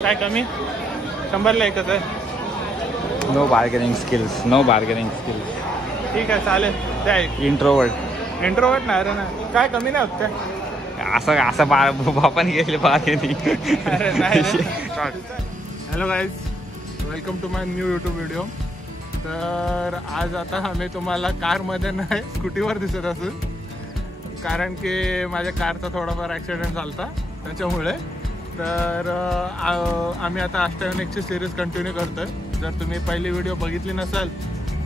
काय कमी 100ला एकच आहे. No bargaining skills, no bargaining skills. ठीक आहे चालेल. त्या इंट्रोवर्ट नाही रे ना, काय कमी नाही होत त्या असं बापाने गेले बार्गेनिंग. अरे नाही. Hello guys, welcome to my new YouTube video. तर आज आता आम्ही तुम्हाला कारमध्ये नाही स्कूटीवर दिसत असून, कारण की माझ्या कारचा थोडाफार ॲक्सिडेंट झाला होता त्याच्यामुळे. तर आम्ही आता अष्टविनायकची सिरीज कंटिन्यू करतो आहे. जर तुम्ही पहिली व्हिडिओ बघितली नसाल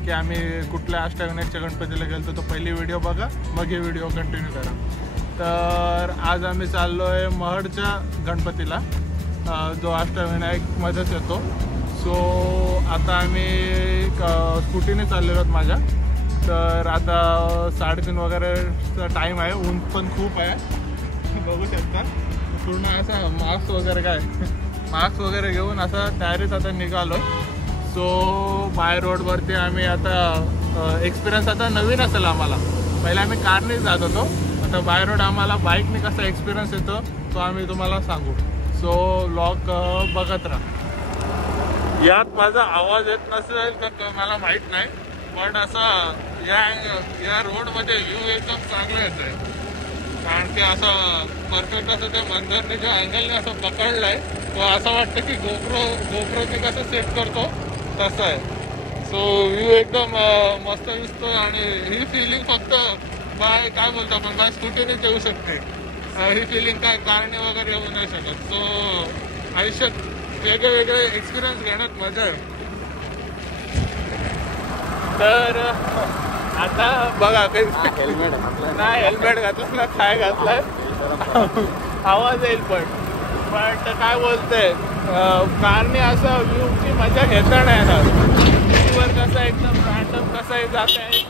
की आम्ही कुठल्या अष्टविनायकच्या गणपतीला गेलो तो पहिली व्हिडिओ बघा, मग हे व्हिडिओ कंटिन्यू करा. तर आज आम्ही चाललो आहे महडच्या गणपतीला, जो अष्टविनायकमध्येच येतो. सो आता आम्ही स्कूटीने चाललेलो आहोत माझ्या. तर आता 3:30 वगैरेचा टाईम आहे, ऊन पण खूप आहे बघू शकता. पूर्ण असं मास्क वगैरे घेऊन असं तयारीत आता निघालो. सो बाय रोडवरती आम्ही आता एक्सपिरियन्स आता नवीन असेल आम्हाला. पहिले आम्ही कारने जात होतो, आता बाय रोड आम्हाला बाईकने कसा एक्सपिरियन्स येतो तो आम्ही तुम्हाला सांगू. सो व्लॉग बघत राहा. यात माझा आवाज येत नसेल तर मला माहीत नाही, पण असं या रोडमध्ये व्ह्यू एकदम चांगला येतो आहे. कारण की असं परफेक्ट असं त्या मंदिरने ज्या अँगलने असं पकडलं आहे तो असं वाटतं की गोप्रो ते कसं सेट करतो तसं आहे. सो व्ह्यू एकदम मस्त दिसतो आणि ही फिलिंग फक्त काय बोलतो आपण बाय स्कूटीनेच येऊ शकते. ही फिलिंग काय कारने वगैरे येऊ नाही शकत. सो आयुष्यात वेगळे एक्सपिरियन्स घेण्यात मजा आहे. तर आता बघा काही नाही हेल्मेट घातलं ना, काय घातलाय आवाज येईल पण काय बोलते कारने असं व्ह्यूची मजा घेता नाही येणार. व्ह्यूवर कसं एकदम रॅन्डम कसंही जात आहे,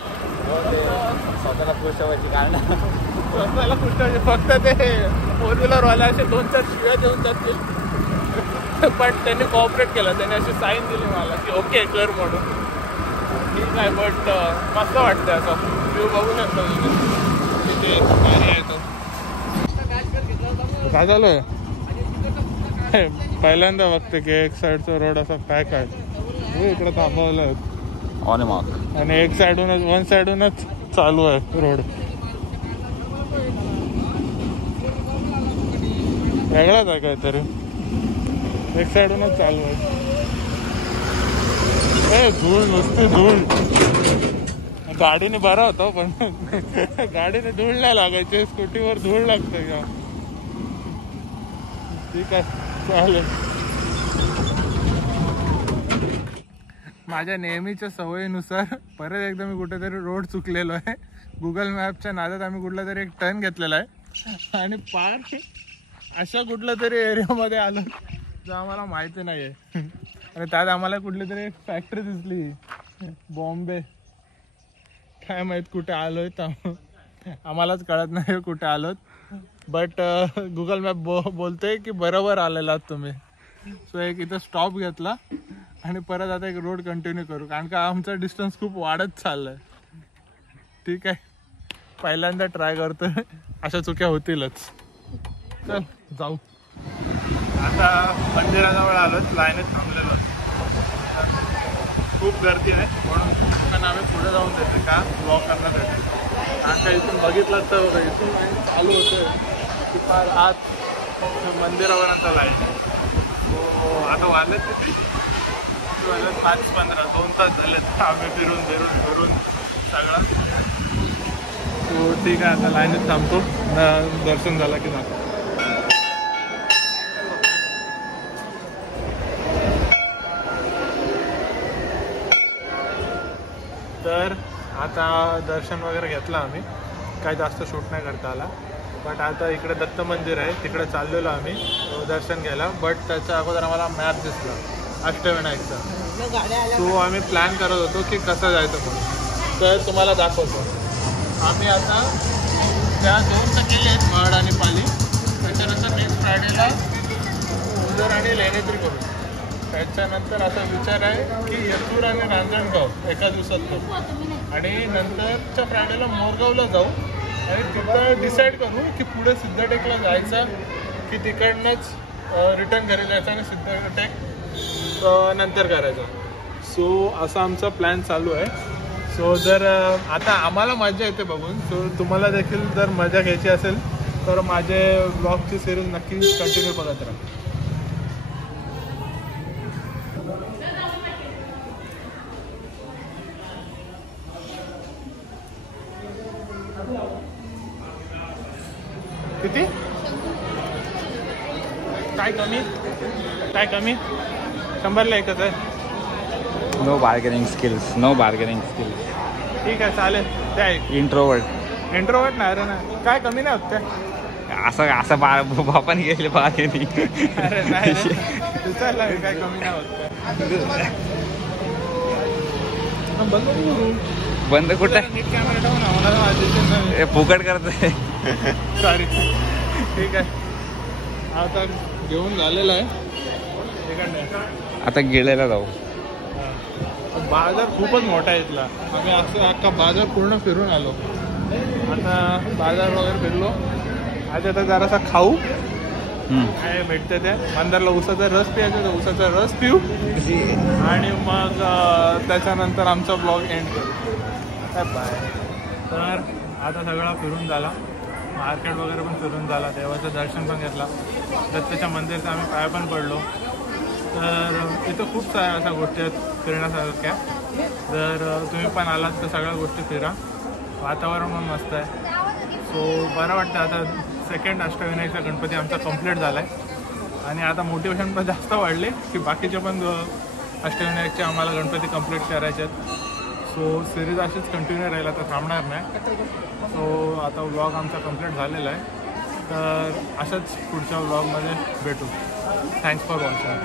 स्वतःला खुश व्हायची फक्त ते 4 व्हीलरवाले असे 2-4 शिव्या देऊन जातील, पण त्यांनी कॉपरेट केलं. त्यांनी अशी साईन दिली मला की ओके कर म्हणून. ठीक आहे, बट मस्त वाटतं असं व्ह्यू बघू शकता तुम्ही तिथे भारी आहे तो. काय झालं आहे पहिल्यांदा बघते की एक साईडचा रोड असा पॅक आहे, इकडे थांबवलं आहे आणि एक साईडूनच चालू आहे रोड. वेगळाच आहे काहीतरी, एक साईडूनच चालू आहे. धूळ नुसती धूळ. गाडीने बरा होतो पण गाडीने धूळ नाही लागायची, स्कूटीवर धूळ लागते का. ठीक आहे चालेल. माझ्या नेहमीच्या सवयीनुसार परत एकदा मी कुठेतरी रोड चुकलेलो आहे. गुगल मॅपच्या नादात आम्ही कुठला तरी एक टर्न घेतलेला आहे आणि पार अशा कुठल्या तरी एरियामध्ये आलो जो आम्हाला माहिती नाही आहे. आणि त्यात आम्हाला कुठली तरी एक फॅक्टरी दिसली, बॉम्बे. काय माहीत कुठे आलोय तर आम्हालाच कळत नाही कुठे आलोत. बट गुगल मॅप बोलते की बरोबर आलेला तुम्ही. सो एक इथं स्टॉप घेतला आणि परत आता एक रोड कंटिन्यू करू, कारण का आमचा डिस्टन्स खूप वाढत चाललाय. ठीक आहे, पहिल्यांदा ट्राय करतोय, अशा चुक्या होतीलच. चल जाऊ. आता मंदिराजवळ आलोच, लाईनीत थांबलेलो. खूप गर्दी आहे म्हणून आम्ही पुढे जाऊन देते का वॉक करण्यासाठी. आता इथून बघितलं तर इथून लाईन चालू होतं की फार आत मंदिरापर्यंत लाईन. हो आता वाजलेत किती, 5:15 2 तास झालेत आम्ही फिरून सगळं. तो ठीक आहे, आता लाईनीत थांबतो, दर्शन झालं की जातो. तर आता दर्शन वगैरे घेतलं आम्ही, काही जास्त शूट नाही करता आला. बट आता इकडे दत्त मंदिर आहे तिकडे चाललेलो आम्ही दर्शन घ्यायला. बट त्याच्या अगोदर आम्हाला मॅप दिसला अष्टविनायकचा. तो आम्ही प्लॅन करत होतो की कसं जायचं म्हणून, तर तुम्हाला दाखवतो. आम्ही आता त्या 2 तर केले आहेत, महड आणि पाली. त्याच्यानंतर नेक्स्ट फ्रायडेला ओझर आणि लेण्याद्री करू. त्याच्यानंतर असा विचार आहे की येथूर आणि रांजणगाव एका दिवसात करू आणि नंतरच्या फ्रायडेला मोरगावला जाऊ आणि तिथं डिसाईड करू की पुढे सिद्धटेकला जायचं की तिकडनंच रिटर्न घरी जायचं आणि सिद्धटेक नंतर करायचं. सो असा आमचा प्लॅन चालू आहे. सो जर आता आम्हाला मजा येते बघून, सो तुम्हाला देखील जर मजा घ्यायची असेल तर माझे ब्लॉगची सिरीज नक्की कंटिन्यू बघत राहा. किती काय कमी 100ला एकच आहे. No bargaining skills, no bargaining skills. ठीक आहे चालेल. ते आहे इंट्रोवर्ट नाही रे ना, काय कमी नाही होत त्या. असं बापाने गेले बार्गेनिंग. अरे नाही दिसायला काय कमी नाही होत त्या. बंद कुठे नीट कॅमेरा ठेवू ना, मला फुकट करतोय. सॉरी. ठीक आहे आता घेऊन झालेलं आहे. आता गेलेला जाऊ. बाजार खूपच मोठा आहे इथला. आम्ही असं अख्खा बाजार पूर्ण फिरून आलो. आता बाजार वगैरे फिरलो. आज आता जरासा खाऊ काय भेटते ते. मंदारला उसाचा रस प्यायचा तर उसाचा रस पिऊ आणि मग त्याच्यानंतर आमचा ब्लॉग एंड करू. बाय. तर आता सगळा फिरून झाला. मार्केट वगैरे पण फिरून झाला. देवाचं दर्शन पण घेतला. दत्ताच्या मंदिरचं आम्ही पाय पण पडलो. तर इथं खूप साऱ्या अशा गोष्टी आहेत फिरण्यासारख्या. जर तुम्ही पण आलात तर सगळ्या गोष्टी फिरा. वातावरण पण मस्त आहे. सो बरं वाटतं. आता सेकंड अष्टविनायकचा गणपती आमचा कंप्लीट झाला आहे आणि आता मोटिवेशन पण जास्त वाढले की बाकीचे पण अष्टविनायकचे आम्हाला गणपती कंप्लीट करायचे आहेत. सो सिरीज अशीच कंटिन्यू राहील, आता थांबणार नाही. सो आता व्लॉग आमचा कंप्लीट झालेला आहे. तर अशाच पुढच्या व्लॉगमध्ये भेटू. Thanks for watching.